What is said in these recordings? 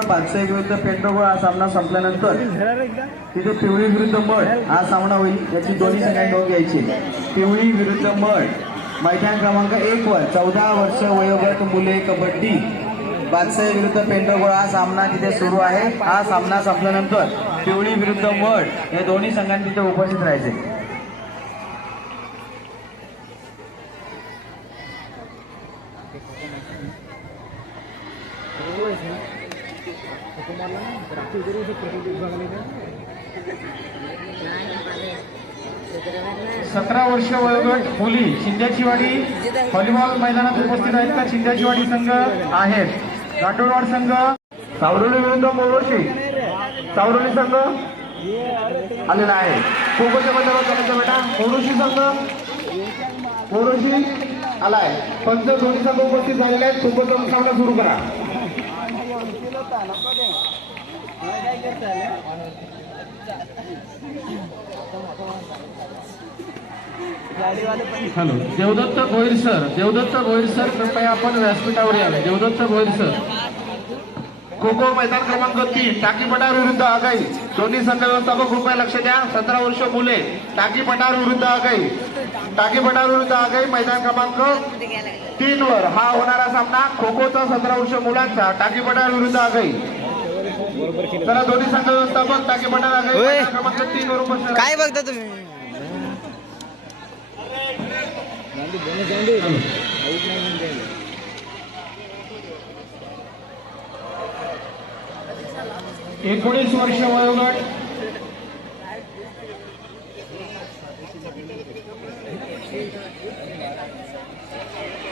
बादशाही विरुद्ध पेंडोगोळ हा सामना संपल्यानंतर तिथे पिवळी विरुद्ध मळ हा सामना होईल. याची दोन्ही संघांनी नोंद घ्यायची. पिवळी विरुद्ध मळ. मैदान क्रमांक एक वर चौदा वर्ष वयोगट मुले कबड्डी. बादशाही विरुद्ध पेंडोगोळ हा सामना तिथे सुरू आहे. हा सामना संपल्यानंतर पिवळी विरुद्ध मळ या दोन्ही संघांनी तिथे उपस्थित राहायचे. सतरा वर्ष वयोगट मुली शिंद्याचीवाडी व्हॉलीबॉल मैदानात उपस्थित आहेत का? शिंद्याचीवाडी संघ आहेत. गाठोडवाड संघ. सावरोली विरुद्ध मोरोशी. सावरोली संघ आलेला आहे. कोकोच्या मैदानात करायचं बेटा. मोरोशी संघ. मोरोशी आलाय. पंच दोन्ही संघ उपस्थित झालेले आहेत. कोकोचा सामना सुरू करा. Hello. Devdatt Gohil sir. Devdatt Gohil sir कृपया आपण व्यासपीठावर यावे देवदत्त गोहिल सर. खो खो मैदान क्रमांक तीन टाकी पटार विरुद्ध आगाई दोन्ही संघ कृपया लक्ष द्या. सतरा वर्ष मुले. टाकी पटार विरुद्ध आगाई टाकी पटार विरुद्ध आगाई मैदान क्रमांक तीन वर हा होणारा सामना. खो खोचा सतरा वर्ष मुलांचा. टाकी पटार विरुद्ध आगाई चला दोन्ही संघ व्यवस्थापक टाकी पटार आगाई होय. मैदान क्रमांक तीन वर उपस्थित काय बघता तुम्ही? एकोणीस वर्ष वयोगट.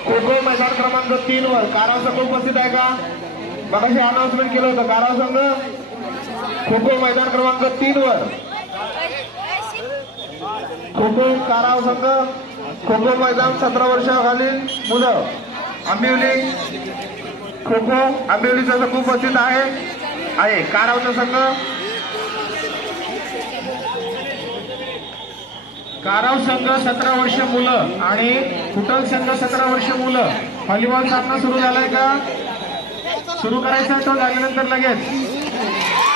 खो खो मैदान क्रमांक तीन वर काराव संघ उपस्थित आहे का? मगाशी अनाउन्समेंट केलं होतं काराव संघ खो खो मैदान क्रमांक तीन वर. खो खो काराव संघ खो खो मैदान सतरा वर्षाखालील मुलं. आंबिवली खो खो आंबिवलीचा संघ उपस्थित आहे. आहे कारावचा संघ. काराव संघ सतरा वर्ष मुलं आणि कुटल संघ सतरा वर्ष मुलं. व्हॉलीबॉल सामना सुरू झालाय का? सुरू करायचा आहे तो झाल्यानंतर लगेच.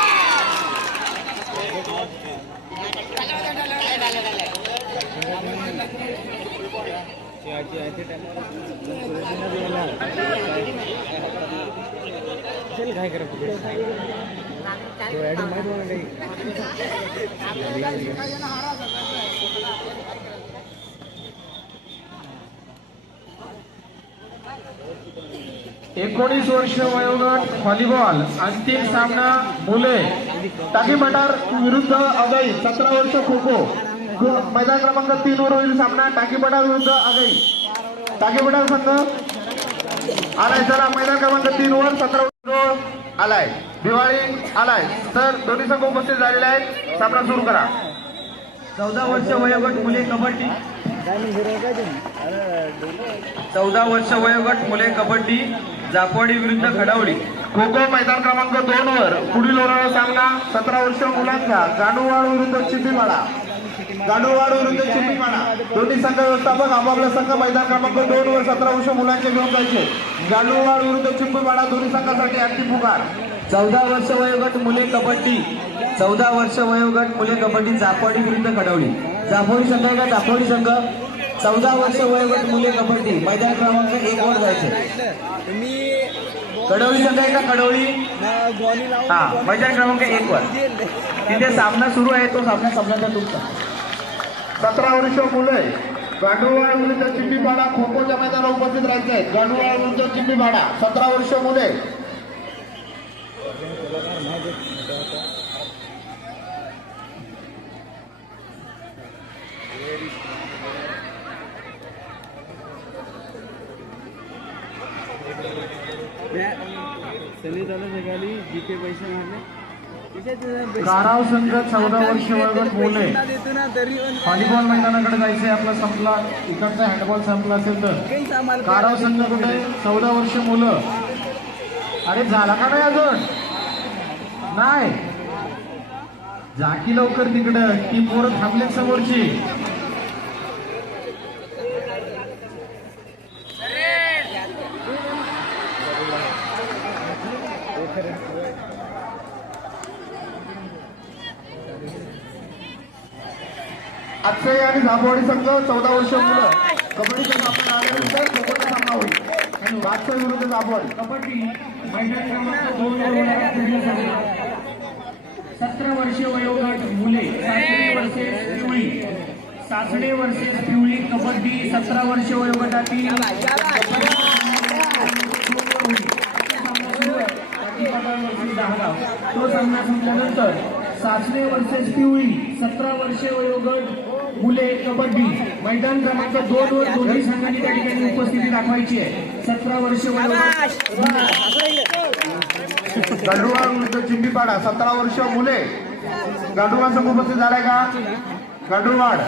काय करा एकोणीस वर्ष वयोगट व्हॉलीबॉल अंतिम सामना मुले टाकी मटार विरुद्ध अगई सतरा वर्ष खो खो. मैदान क्रमांक तीन वर होईल सामना टाकी मटार विरुद्ध अगई टाकी मटार संघ आलाय चला मैदान क्रमांक तीन वर सतरा वर्ष आलाय. दिवाळी आलाय. तर दोन्ही संघ उपस्थित झालेले आहेत. सामना सुरू करा. चौदा वर्ष वयोगट मुले कबड्डी. चौदा वर्ष वयोगट मुले कबड्डी जापवाडी विरुद्ध खडावडी खो खो मैदान क्रमांक दोन वर पुढील होणारा सामना सतरा वर्ष मुलांचा गांडूवाड विरुद्ध चिपीवाडा गांडूवाड विरुद्ध चिपीवाडा दोन्ही संघ व्यवस्थापक आपापला संघ मैदान क्रमांक दोन वर सतरा वर्ष मुलांचे घेऊन जायचे. गांडूवाड विरुद्ध चिपीवाडा दोन्ही संघासाठी अगदी पुकार. चौदा वर्ष वयोगट मुले कबड्डी. चौदा वर्ष वयोगट मुले कबड्डी जापवाडी विरुद्ध खडवली जाफोडी संघ का? जाफोडी संघ. चौदा वर्ष वयोगट मुले कबड्डी. मैदान क्रमांक एक वर जायचे. तुम्ही कडवली संघ आहे का? लावून हा मैदान क्रमांक एक वर. तिथे सामना सुरू आहे. तो सामना संपल्याचा तुमचा. सतरा वर्ष मुले. गांडूवाड विरुद्ध चिंबीपाडा खो खोच्या मैदानावर उपस्थित राहायचे आहेत. गांडूवाड विरुद्ध चिंबीपाडा सतरा वर्ष मुले. गाराव काराव संघ चौदा वर्ष वयोगट मुले हॉलीबॉल मैदानाकडे जायचंय आपला संपला. इकडचा हँडबॉल संपला असेल तर. काराव संघ कुठे? चौदा वर्ष मुलं. अरे झाला का नाही अजून? नाही. झाकी लवकर तिकडं. ती पोरं थांबलेत समोरची. अक्षय आणि झाबवाडी संघ चौदा वर्ष मुलं. कबड्डीच्या सामना आल्यानंतर कोकणचा सामना होईल. आणि बादशाह विरुद्ध झाबवाडी कबड्डी मैदान क्रमांक दोन वर पुढील सामना. सतरा वर्षे वयोगट मुले सासणे वर्सेस पिवळी. सासणे वर्सेस पिवळी कबड्डी सतरा वर्षे वयोगटातील. तो सामना संपल्यानंतर सासणे वर्सेस पिवळी सतरा वर्षे वयोगट मुले कबड्डी. मैदान क्रमांक दोन वर दोन्ही संघांनी त्या ठिकाणी उपस्थिती दाखवायची आहे. सतरा वर्षे वयोगट. गंडुळा विरुद्ध चिंबीपाडा सतरा वर्ष मुले. गांडुळा संघ उपस्थित झालाय का? गांडुळवाड